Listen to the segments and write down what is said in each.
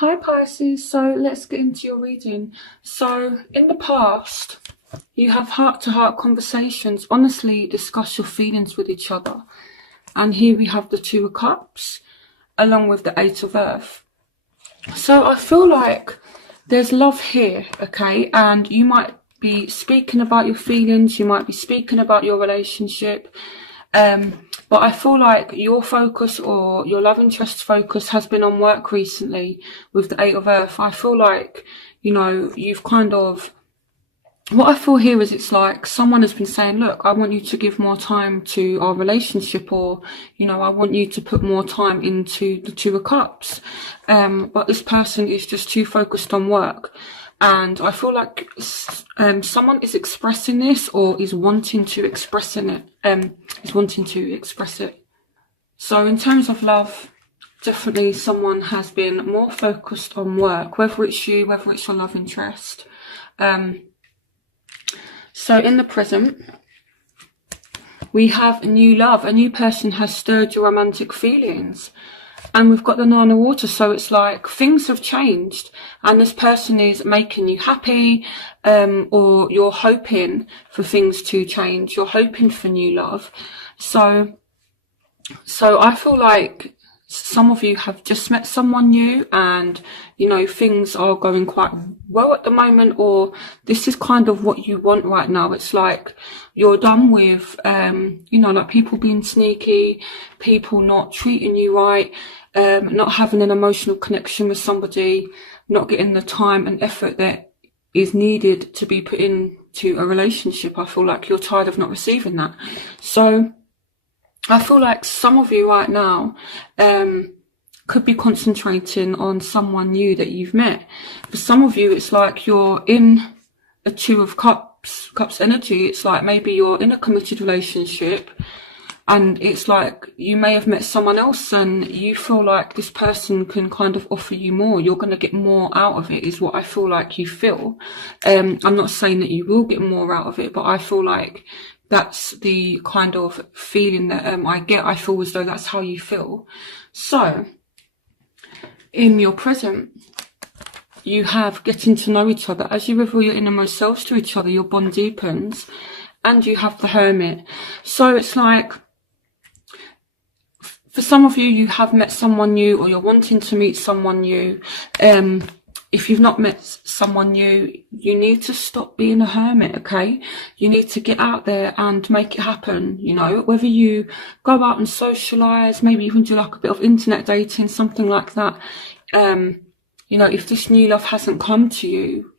Hi Pisces, so let's get into your reading. So in the past, you have heart-to-heart conversations, honestly discuss your feelings with each other. And here we have the Two of Cups, along with the Eight of Earth. So I feel like there's love here, okay? And you might be speaking about your feelings, you might be speaking about your relationship. But I feel like your focus or your love interest focus has been on work recently with the Eight of Earth. I feel like, you've what I feel here is it's like someone has been saying, look, I want you to give more time to our relationship, or, I want you to put more time into the Two of Cups. But this person is just too focused on work. And I feel like someone is expressing this or is wanting to express it. So in terms of love, definitely someone has been more focused on work, whether it's you, whether it's your love interest. So in the present, we have a new love. A new person has stirred your romantic feelings. And we've got the Nine of Water, so it's like things have changed and this person is making you happy, or you're hoping for things to change. You're hoping for new love. So I feel like some of you have just met someone new and, things are going quite well at the moment, or this is kind of what you want right now. It's like you're done with, like people being sneaky, people not treating you right, not having an emotional connection with somebody, not getting the time and effort that is needed to be put into a relationship. I feel like you're tired of not receiving that. So I feel like some of you right now could be concentrating on someone new that you've met. For some of you, it's like you're in a Two of Cups energy. It's like maybe you're in a committed relationship and it's like you may have met someone else and you feel like this person can kind of offer you more. You're going to get more out of it is what I feel like you feel. I'm not saying that you will get more out of it, but I feel like that's the kind of feeling that I get. I feel as though that's how you feel. So in your present, you have getting to know each other. As you reveal your innermost selves to each other, your bond deepens, and you have the Hermit. So it's like, for some of you, you have met someone new or you're wanting to meet someone new. If you've not met someone new, you need to stop being a hermit, okay? You need to get out there and make it happen, whether you go out and socialise, maybe even do like a bit of internet dating, something like that. If this new love hasn't come to you,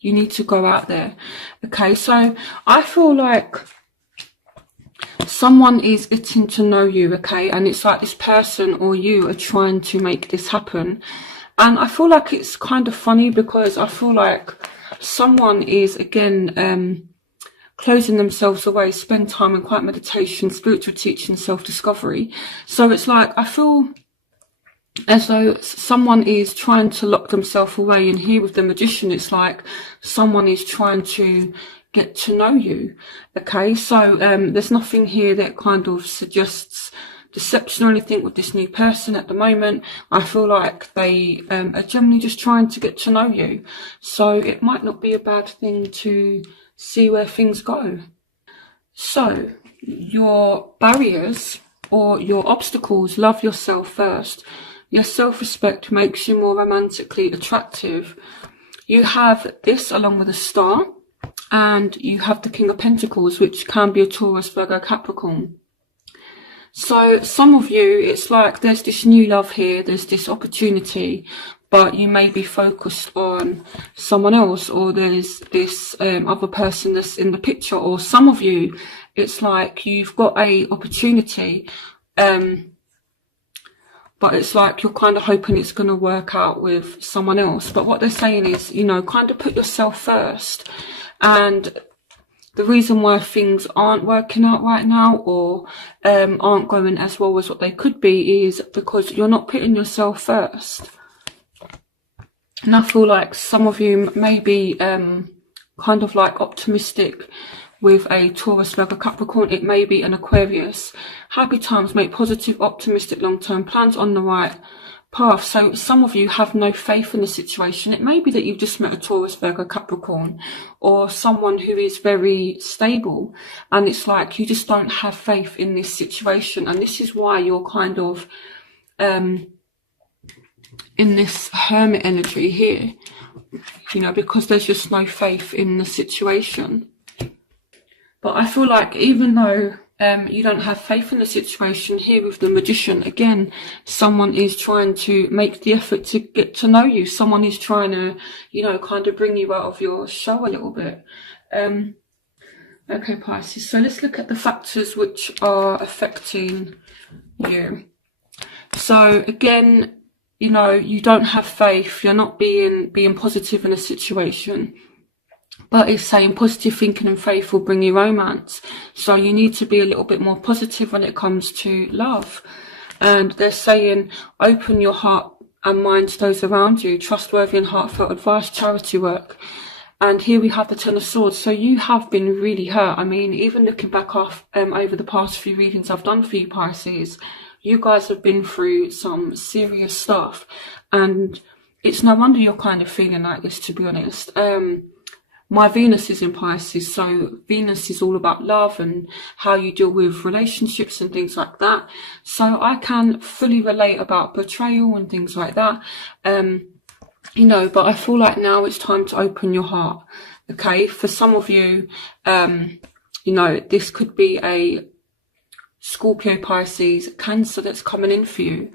you need to go out there, okay? So I feel like someone is getting to know you, okay? And it's like this person or you are trying to make this happen. And I feel like it's kind of funny because I feel like someone is, again, closing themselves away, spend time in quiet meditation, spiritual teaching, self-discovery. So it's like, I feel as though someone is trying to lock themselves away. And here with the Magician, it's like someone is trying to get to know you, okay? So there's nothing here that kind of suggests deception or anything with this new person at the moment. I feel like they are generally just trying to get to know you. So it might not be a bad thing to see where things go. So your barriers or your obstacles, love yourself first. Your self-respect makes you more romantically attractive. You have this along with a star, and you have the King of Pentacles, which can be a Taurus, Virgo, Capricorn. So some of you, it's like there's this new love here, there's this opportunity, but you may be focused on someone else, or there's this other person that's in the picture. Or some of you, it's like you've got a opportunity, but it's like you're kind of hoping it's going to work out with someone else. But what they're saying is, kind of put yourself first. And the reason why things aren't working out right now, or aren't going as well as what they could be, is because you're not putting yourself first. And I feel like some of you may be kind of like optimistic with a Taurus, Virgo, Capricorn. It may be an Aquarius. Happy times, make positive, optimistic, long-term plans on the right path. So some of you have no faith in the situation. It may be that you've just met a Taurus, Virgo, Capricorn, or someone who is very stable, and it's like you just don't have faith in this situation, and this is why you're kind of in this hermit energy here, you know, because there's just no faith in the situation. But I feel like even though you don't have faith in the situation here with the Magician, again, someone is trying to make the effort to get to know you. Someone is trying to, you know, kind of bring you out of your shell a little bit. Okay, Pisces, so let's look at the factors which are affecting you. So again, you know, you don't have faith. You're not being positive in a situation. But it's saying positive thinking and faith will bring you romance. So you need to be a little bit more positive when it comes to love. And they're saying open your heart and mind to those around you. Trustworthy and heartfelt advice, charity work. And here we have the Ten of Swords. So you have been really hurt. I mean, even looking back off over the past few readings I've done for you, Pisces, you guys have been through some serious stuff. And it's no wonder you're kind of feeling like this, to be honest. My Venus is in Pisces, so Venus is all about love and how you deal with relationships and things like that. So I can fully relate about betrayal and things like that, you know, but I feel like now it's time to open your heart, okay? For some of you, you know, this could be a Scorpio, Pisces, Cancer that's coming in for you,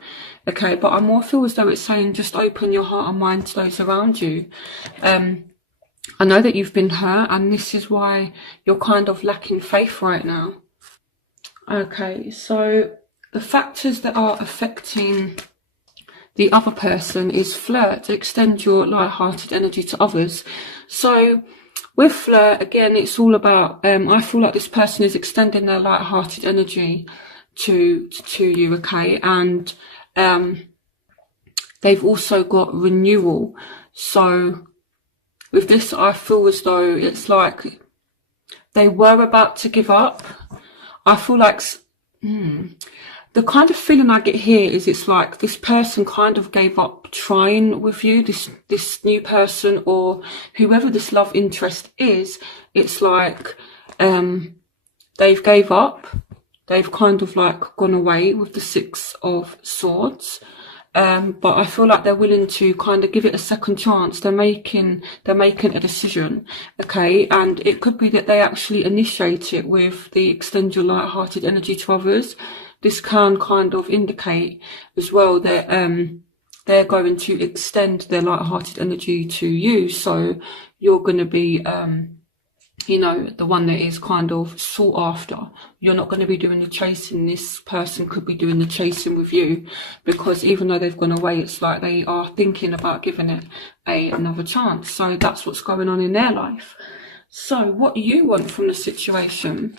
okay? But I more feel as though it's saying just open your heart and mind to those around you. I know that you've been hurt, and this is why you're kind of lacking faith right now. Okay, so the factors that are affecting the other person is flirt. Extend your light-hearted energy to others. So with flirt, again, it's all about, I feel like this person is extending their light-hearted energy to you, okay? And they've also got renewal. So with this, I feel as though it's like they were about to give up. I feel like the kind of feeling I get here is it's like this person kind of gave up trying with you, this new person or whoever this love interest is. It's like they've gave up. They've kind of like gone away with the Six of Swords. But I feel like they're willing to kind of give it a second chance. They're making a decision, okay? And it could be that they actually initiate it with the extend your light-hearted energy to others. This can kind of indicate as well that they're going to extend their light-hearted energy to you. So you're going to be you know, the one that is kind of sought after. You're not going to be doing the chasing. This person could be doing the chasing with you, because even though they've gone away, it's like they are thinking about giving it another chance. So that's what's going on in their life. So what you want from the situation?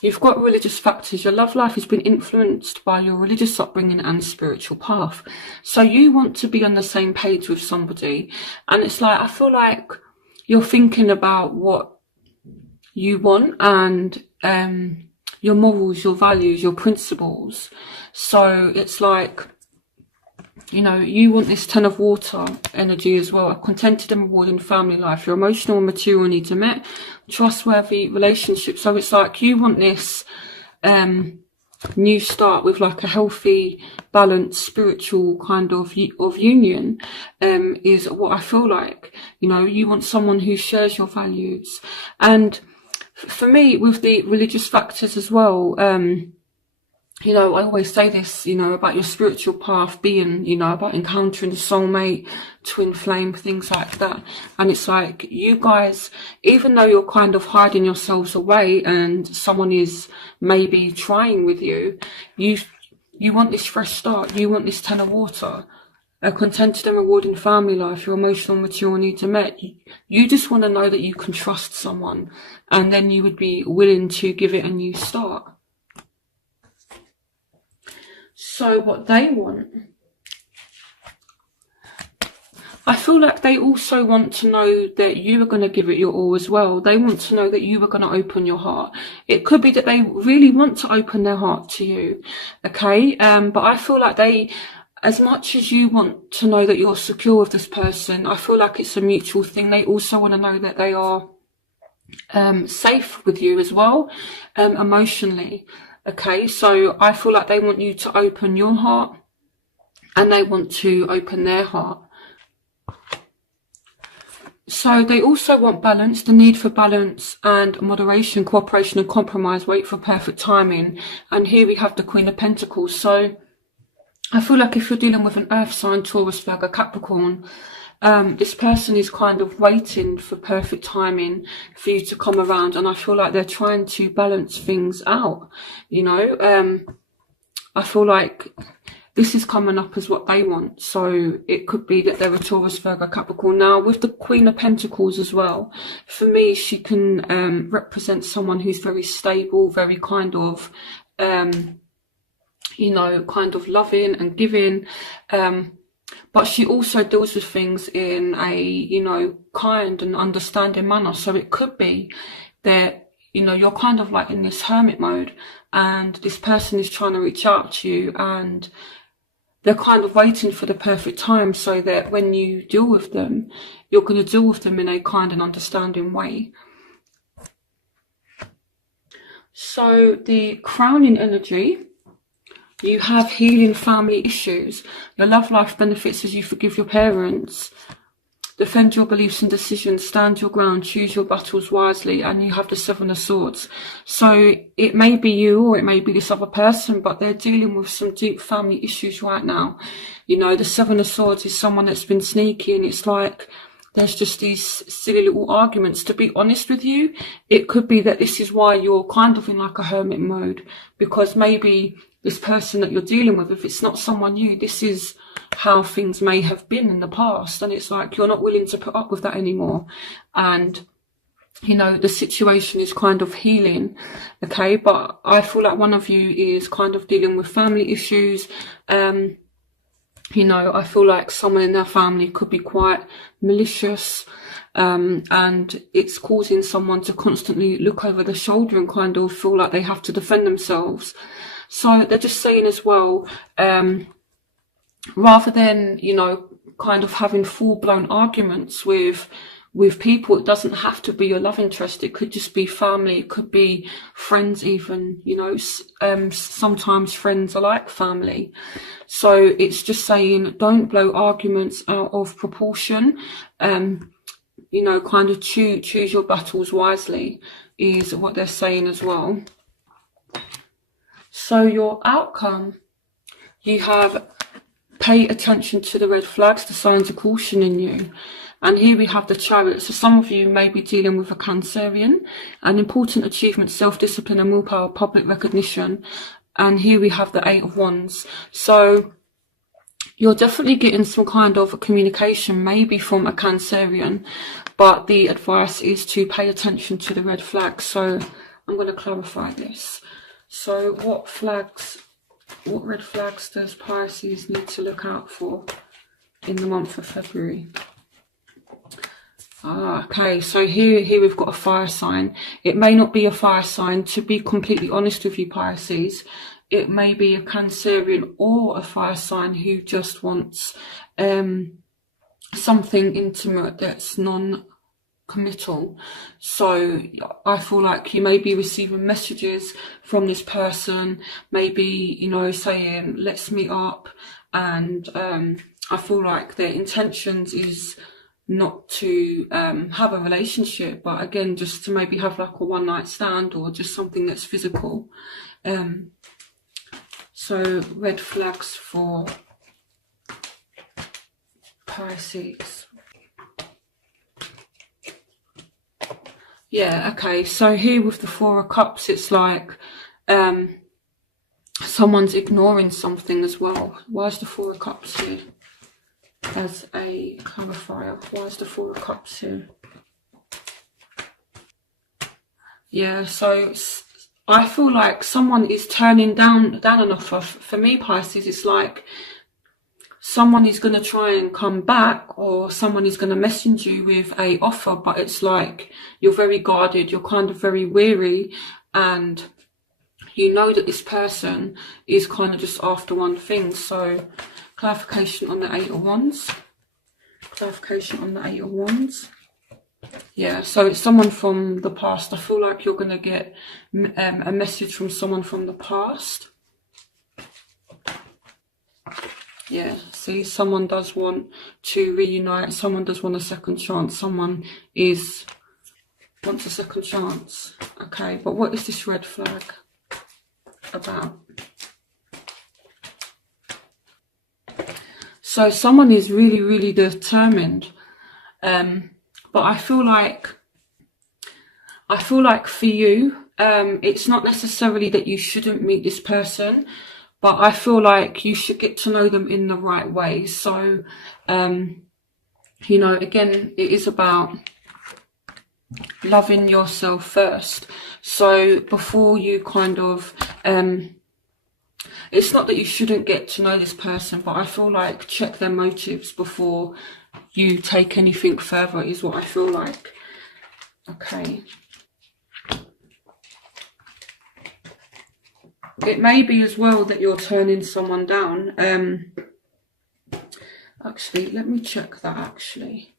You've got religious factors. Your love life has been influenced by your religious upbringing and spiritual path. So you want to be on the same page with somebody. And it's like, I feel like you're thinking about what you want and your morals, your values, your principles. So it's like, you know, you want this Ten of Water energy as well. A contented and rewarding family life. Your emotional and material needs are met. Trustworthy relationship. So it's like you want this new start with like a healthy, balanced, spiritual kind of union, is what I feel like. You know, you want someone who shares your values. And for me, with the religious factors as well, you know, I always say this, you know, about your spiritual path being, you know, about encountering the soulmate, twin flame, things like that. And it's like, you guys, even though you're kind of hiding yourselves away and someone is maybe trying with you, you want this fresh start. You want this Ten of Water, a contented and rewarding family life. Your emotional and mature needs are met. You just want to know that you can trust someone, and then you would be willing to give it a new start. So what they want, I feel like they also want to know that you are going to give it your all as well. They want to know that you are going to open your heart. It could be that they really want to open their heart to you, okay? But I feel like they, as much as you want to know that you're secure with this person, I feel like it's a mutual thing. They also want to know that they are safe with you as well, emotionally, okay? So I feel like they want you to open your heart and they want to open their heart. So they also want balance, the need for balance and moderation, cooperation and compromise, wait for perfect timing. And here we have the Queen of Pentacles. So I feel like if you're dealing with an earth sign, Taurus, Virgo, Capricorn, this person is kind of waiting for perfect timing for you to come around. And I feel like they're trying to balance things out, you know. I feel like this is coming up as what they want. So it could be that they're a Taurus, Virgo, Capricorn. Now, with the Queen of Pentacles as well, for me, she can represent someone who's very stable, very kind of, you know, kind of loving and giving. But she also deals with things in a, you know, kind and understanding manner. So it could be that, you know, you're kind of like in this hermit mode and this person is trying to reach out to you and they're kind of waiting for the perfect time so that when you deal with them, you're going to deal with them in a kind and understanding way. So the crowning energy, you have healing family issues. Your love life benefits as you forgive your parents. Defend your beliefs and decisions, stand your ground, choose your battles wisely, and you have the Seven of Swords. So it may be you or it may be this other person, but they're dealing with some deep family issues right now. You know, the Seven of Swords is someone that's been sneaky, and it's like there's just these silly little arguments. To be honest with you, it could be that this is why you're kind of in like a hermit mode, because maybe this person that you're dealing with, if it's not someone new, this is how things may have been in the past, and it's like you're not willing to put up with that anymore, and you know the situation is kind of healing, okay? But I feel like one of you is kind of dealing with family issues. You know, I feel like someone in their family could be quite malicious, and it's causing someone to constantly look over their shoulder and kind of feel like they have to defend themselves. So they're just saying as well, rather than, you know, kind of having full-blown arguments with people, it doesn't have to be your love interest. It could just be family. It could be friends even, you know. Sometimes friends are like family. So it's just saying don't blow arguments out of proportion. You know, kind of choose your battles wisely is what they're saying as well. So your outcome, you have pay attention to the red flags, the signs of caution in you. And here we have the Chariot. So some of you may be dealing with a Cancerian, an important achievement, self-discipline and willpower, public recognition. And here we have the Eight of Wands. So you're definitely getting some kind of communication, maybe from a Cancerian, but the advice is to pay attention to the red flags. So I'm going to clarify this. So what red flags does Pisces need to look out for in the month of February? Okay, so here we've got a fire sign. It may not be a fire sign, to be completely honest with you, Pisces. It may be a Cancerian or a fire sign who just wants something intimate that's non-committal. So I feel like you may be receiving messages from this person, maybe, you know, saying let's meet up, and I feel like their intentions is not to have a relationship, but again just to maybe have like a one-night stand or just something that's physical. So red flags for Pisces. Yeah, okay, so here with the Four of Cups, it's like someone's ignoring something as well. Why is the Four of Cups here as a clarifier? Why is the Four of Cups here? Yeah, so I feel like someone is turning down an offer. For me, Pisces, it's like someone is going to try and come back, or someone is going to message you with a offer, but it's like you're very guarded, you're kind of very weary, and you know that this person is kind of just after one thing. So clarification on the Eight of Wands. Clarification on the Eight of Wands. Yeah, so it's someone from the past. I feel like you're going to get a message from someone from the past. Yeah, see, someone does want to reunite. Someone does want a second chance. Someone wants a second chance. Okay, but what is this red flag about? So someone is really, really determined. But I feel like for you, it's not necessarily that you shouldn't meet this person, but I feel like you should get to know them in the right way. So, you know, again, it is about loving yourself first. So before you kind of, it's not that you shouldn't get to know this person, but I feel like check their motives before you take anything further, is what I feel like. Okay. It may be as well that you're turning someone down. Actually, let me check that actually.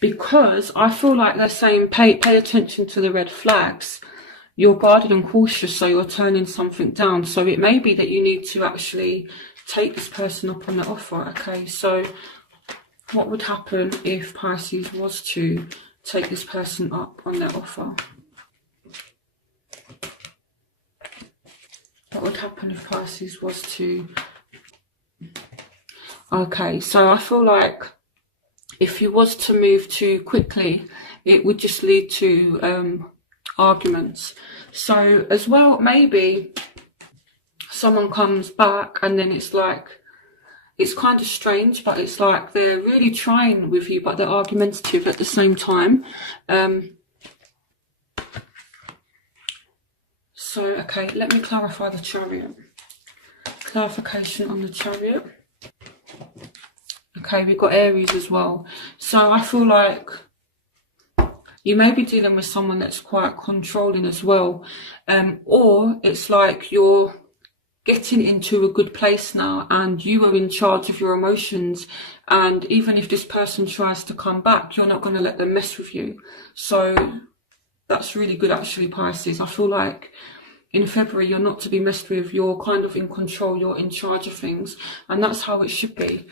Because I feel like they're saying pay attention to the red flags. You're guarded and cautious, so you're turning something down. So it may be that you need to actually take this person up on the offer. Okay, so what would happen if Pisces was to take this person up on their offer? What would happen if Pisces was to... Okay, so I feel like if you was to move too quickly, it would just lead to arguments. So as well, maybe someone comes back and then it's like, it's kind of strange, but it's like they're really trying with you, but they're argumentative at the same time. So, okay, let me clarify the Chariot. Clarification on the Chariot. Okay, we've got Aries as well. So I feel like you may be dealing with someone that's quite controlling as well. Or it's like you're getting into a good place now and you are in charge of your emotions. And even if this person tries to come back, you're not going to let them mess with you. So that's really good actually, Pisces. I feel like in February, you're not to be messed with. You're kind of in control. You're in charge of things. And that's how it should be.